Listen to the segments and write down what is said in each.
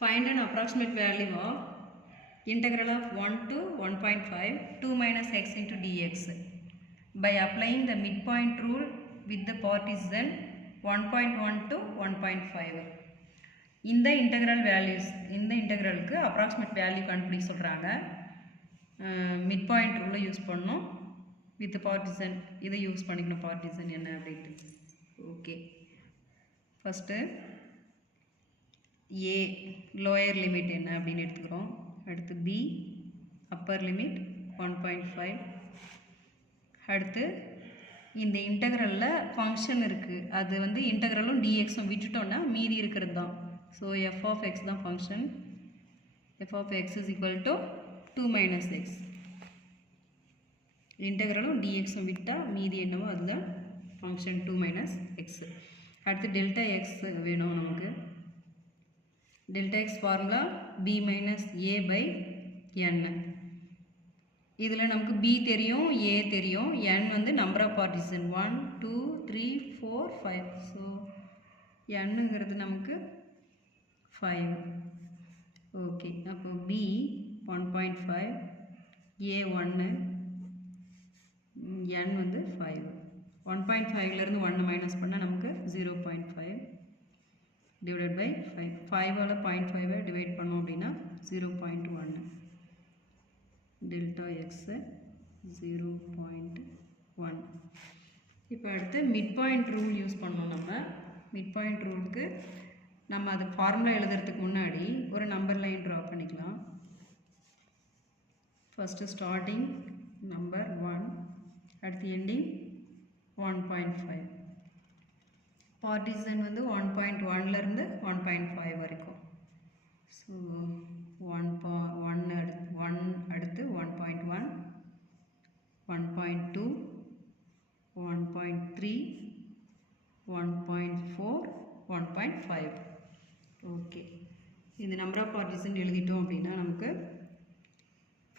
Find an approximate value of integral of 1 to 1.5 2 minus x into dx by applying the midpoint rule with the partition 1.1 to 1.5. இந்த integral values இந்த integralக்கு approximate value கண்டுபிடிக்க சொல்றாங்க. midpoint rule use பண்ணனும் with partition இதை use பண்ணிக்கணும் partition என்ன அப்படிட்டு. Okay. First a lower limit என்ன அப்படினு எடுத்துக்கிறோம். அடுத்து b upper limit 1.5. அடுத்து இந்த இன்டெக்ரல்ல ஃபங்க்ஷன் இருக்கு. அது வந்து இன்டெக்ரலும் dxம் விட்டுட்டோம்னா மீதி இருக்குது தான். So f of x தான் function. f of x is equal to 2 minus x. இன்டெக்ரலும் dxம் விட்டா மீதி என்னவோ அதுதான் ஃபங்க்ஷன் 2 minus x. அடுத்து delta x வேணும் நமக்கு. delta x formula b minus a by n. இதில் நமக்கு b தெரியும், a தெரியும், n வந்து number of partition 1, 2, 3, 4, 5. ஸோ nங்கிறது நமக்கு 5. ஓகே, அப்போ b 1.5, a 1, n வந்து 5. 1.5லேருந்து 1 மைனஸ் பண்ணால் நமக்கு 0.5 divided by 5. 5ஆல் 0.5 டிவைட் பண்ணோம் அப்படின்னா 0.1. delta x 0.1. இப்போ அடுத்து மிட் பாயிண்ட் ரூல் யூஸ் பண்ணோம். நம்ம மிட் பாயிண்ட் ரூலுக்கு நம்ம அது ஃபார்முலா எழுதுறதுக்கு முன்னாடி ஒரு நம்பர் லைன் ட்ரா பண்ணிக்கலாம். ஃபஸ்ட்டு ஸ்டார்டிங் நம்பர் 1, அடுத்து எண்டிங் 1.5. பார்ட்டிஷன் வந்து 1.1லேருந்து 1.5 வரைக்கும். ஸோ 1 அடுத்து 1.1, 1.2, 1.3, 1.4, 1.5. ஓகே, இந்த நம்பர் ஆஃப் பார்ட்டிஷன் எழுதிட்டோம் அப்படின்னா நமக்கு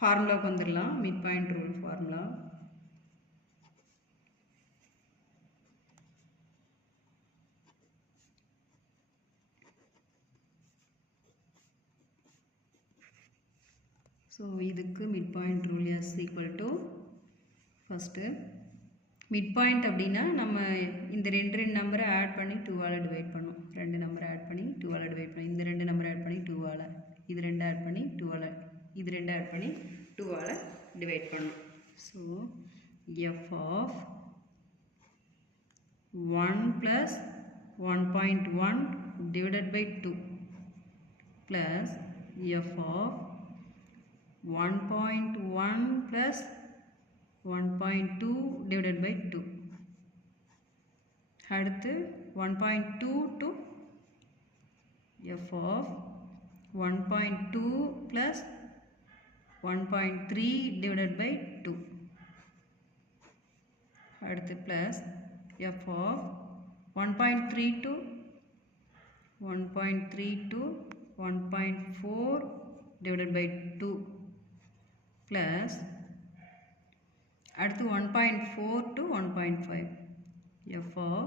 ஃபார்முலாவுக்கு வந்துடலாம். Mid point rule formula. So இதுக்கு mid point rule is equal to first mid point அப்படின்னா நம்ம இந்த ரெண்டு நம்பரை ஆட் பண்ணி 2ஆல் டிவைட் பண்ணோம். ரெண்டு நம்பரை ஆட் பண்ணி 2ஆல் டிவைட் பண்ணோம். இந்த ரெண்டு நம்பரை ஆட் பண்ணி 2ஆல், இது ரெண்டு ஆட் பண்ணி 2ஆல், இது ரெண்டு ஆட் பண்ணி 2ஆல் டிவைட் பண்ணோம். So F of 1 + 1.1 divided by 2 plus F of 1.1 plus 1.2 divided by 2. அடுத்து 1.2 to f of 1.2 plus 1.3 divided by 2. அடுத்து plus f of 1.3 to 1.3 to 1.4 divided by 2. plus அடுத்து 1.4 to 1.5 f of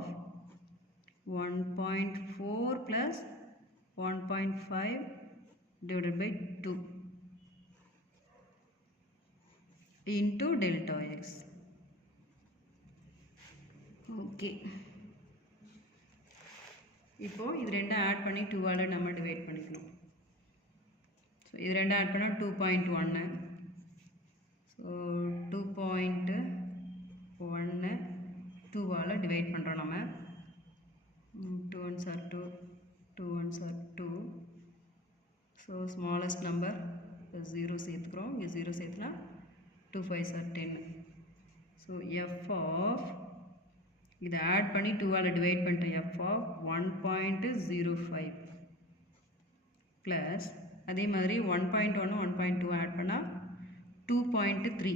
1.4 plus 1.5 divided by 2 into delta x. Okay, இப்போ இது ரெண்டும் add பண்ணி 2ஆல் நம்ம divide பண்ணிக்கணும். So இது ரெண்டும் ஆட் பண்ணால் 2.1. ஸோ 2.1 2ஆல் டிவைட் பண்ணுறோம் நம்ம. 2 1s are 2, 2 1s are 2. So smallest number 0 சேர்த்துக்கிறோம். இங்கே 0 சேர்த்துனா 2 5s are 10. So F of இதை ஆட் பண்ணி 2ஆல் டிவைட் பண்ணிட்டோம். எஃப் ஆஃப் 1.05 ப்ளஸ் அதே மாதிரி 1.1 1.2 ஆட் பண்ணால் 2.3.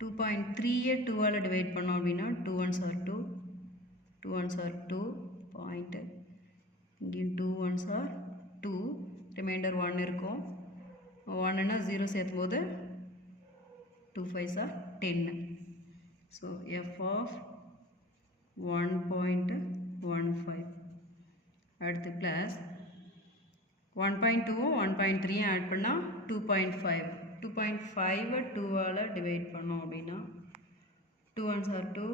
2.3 2ஆல் டிவைட் பண்ணோம் அப்படின்னா 2 1s are 2, 2 1s are 2 point, இங்கே 2 1s are 2, ரிமைண்டர் 1 இருக்கும். 1ன்னா 0 சேர்த்தும் போது 2 5s are 10. So F of 1.15 அடுத்து ப்ளஸ் 1.2 1.3 ஆட் பண்ணால் 2.5 2.5 2ஆல் டிவைட் பண்ணோம் அப்படின்னா 2 1s are 2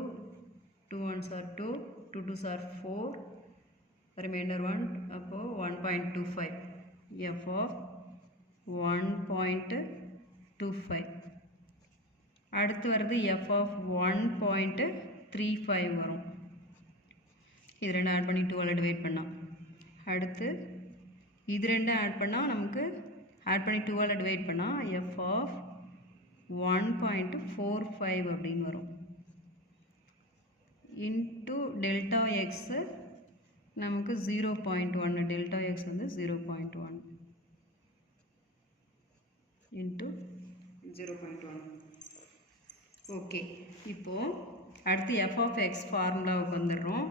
2 1s are 2 2 2s are 4 remainder 1 அப்போது 1.25 f of 1.25 அடுத்து வருது f of 1.35 வரும் இது ரெண்டு ஆட் பண்ணி 2ஆல் டிவைட் பண்ணால் அடுத்து இது ரெண்டு ஆட் பண்ணால் நமக்கு ஆட் பண்ணி 2ஆல் டிவைட் பண்ணால் f of 1.45 அப்படின்னு வரும் இன்ட்டு டெல்டா எக்ஸ் நமக்கு 0.1 டெல்டா எக்ஸ் வந்து 0.1 இன்ட்டு 0.1 ஓகே இப்போது அடுத்து f of x ஃபார்முலாவுக்கு வந்துடுறோம்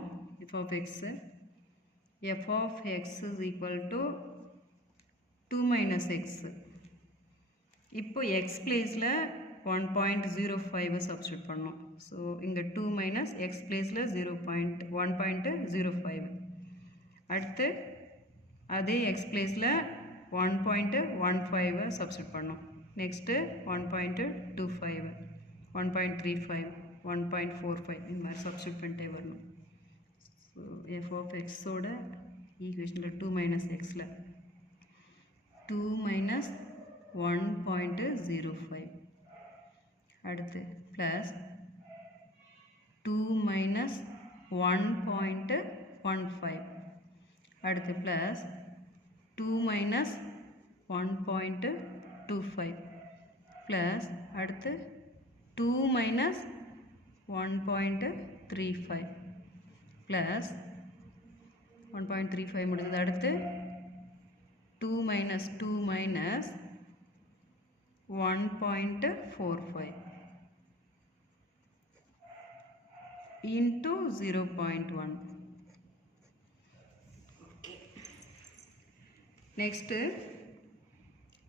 f of x is equal to 2 minus x இப்போ x பிளேஸில் 1.05 சப்ஸ்டியூட் பண்ணோம் ஸோ இங்கே 2 minus x பிளேஸில் 1.05 அடுத்து அதே x பிளேஸில் 1.15 சப்ஸ்டியூட் பண்ணோம் நெக்ஸ்ட்டு 1.25 1.35 1.45 இந்த மாதிரி சப்ஸ்டியூட் பண்ணிட்டே வரணும் ஸோ f of x ஓட ஈக்குவேஷனில் 2 minus xல 2 minus 1.05 அடுத்து ப்ளஸ் 2 minus 1.15 அடுத்து ப்ளஸ் 2 minus 1.25 ப்ளஸ் அடுத்து 2 minus 1.35 ப்ளஸ் 1.35 முடிஞ்சது அடுத்து 2 minus 1.45 into 0.1 okay next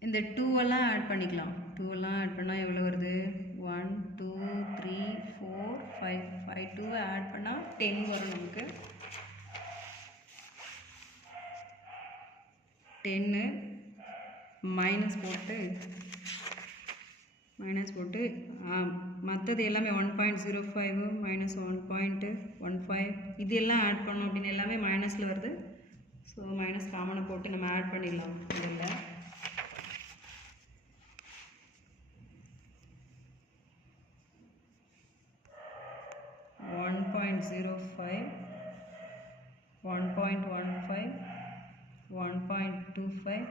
இந்த 2 எல்லாம் ஆட் பண்ணிக்கலாம் 2 எல்லாம் ஆட் பண்ணால் எவ்வளோ வருது 1 2 3 4 5 5 2 ஆட் பண்ணால் 10 வரும் நமக்கு 10 மைனஸ் போட்டு மற்றது எல்லாமே 1.05 மைனஸ் 1.15 இது எல்லாம் ஆட் பண்ணோம் அப்படின்னு எல்லாமே மைனஸில் வருது ஸோ மைனஸ் காமனை போட்டு நம்ம ஆட் பண்ணிடலாம் இதில் 1.05 1.15 1.25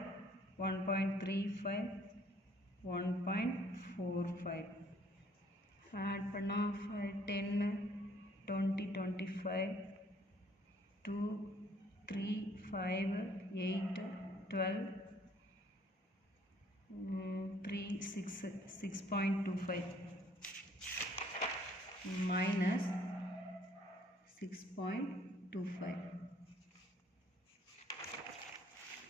1.35 1.45 ஆட் பண்ணால் 5 10 20 25 2 3 5 8 12 3 6 6.25 minus 6.25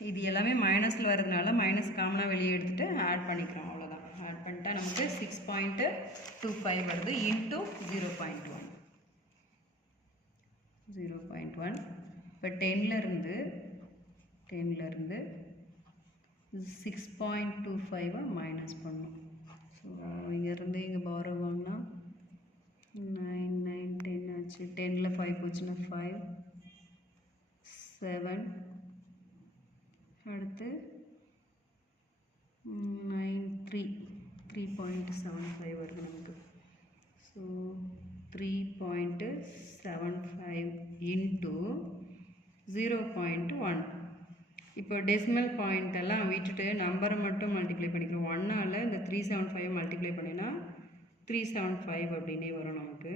இது எல்லாமே மைனஸில் வரதுனால மைனஸ் காமனாக வெளியே எடுத்துகிட்டு ஆட் பண்ணிக்கிறோம் அவ்வளோதான் ஆட் பண்ணிட்டா நமக்கு 6.25 வருது இன்ட்டு 0.1 இப்போ 10லேருந்து 6.25 மைனஸ் பண்ணணும் ஸோ இங்கேருந்து இங்கே பாரோ வாங்கினா 9 9 10 ஆச்சு 10ல் 5 போச்சுன்னா 5 7 அடுத்து 9 3.75 வருது நமக்கு ஸோ 3.75 இன்ட்டு 0.1 இப்போ டெசிமல் பாயிண்ட் எல்லாம் விட்டுட்டு நம்பரை மட்டும் மல்டிப்ளை பண்ணிக்கிறோம் 1ஆல் இந்த 375 மல்டிப்ளை பண்ணினா 375 அப்படின்னே வரும் நமக்கு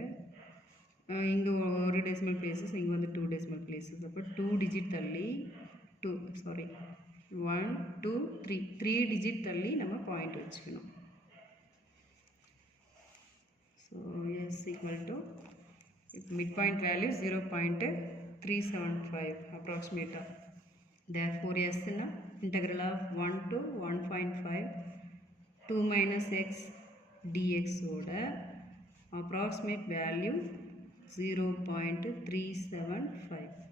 இங்கே ஒரு டெசிமல் பிளேசஸ் இங்கே வந்து 2 டெசிமல் பிளேசஸ் அப்போ 2 டிஜிட் தள்ளி 1 2 3 டிஜிட் தள்ளி நம்ம பாயிண்ட் வச்சுக்கணும் so S equal to mid point value 0.375 அப்ராக்சிமேட்டாக therefore s na integral of 1 to 1.5 2 minus x dx oda approximate value 0.375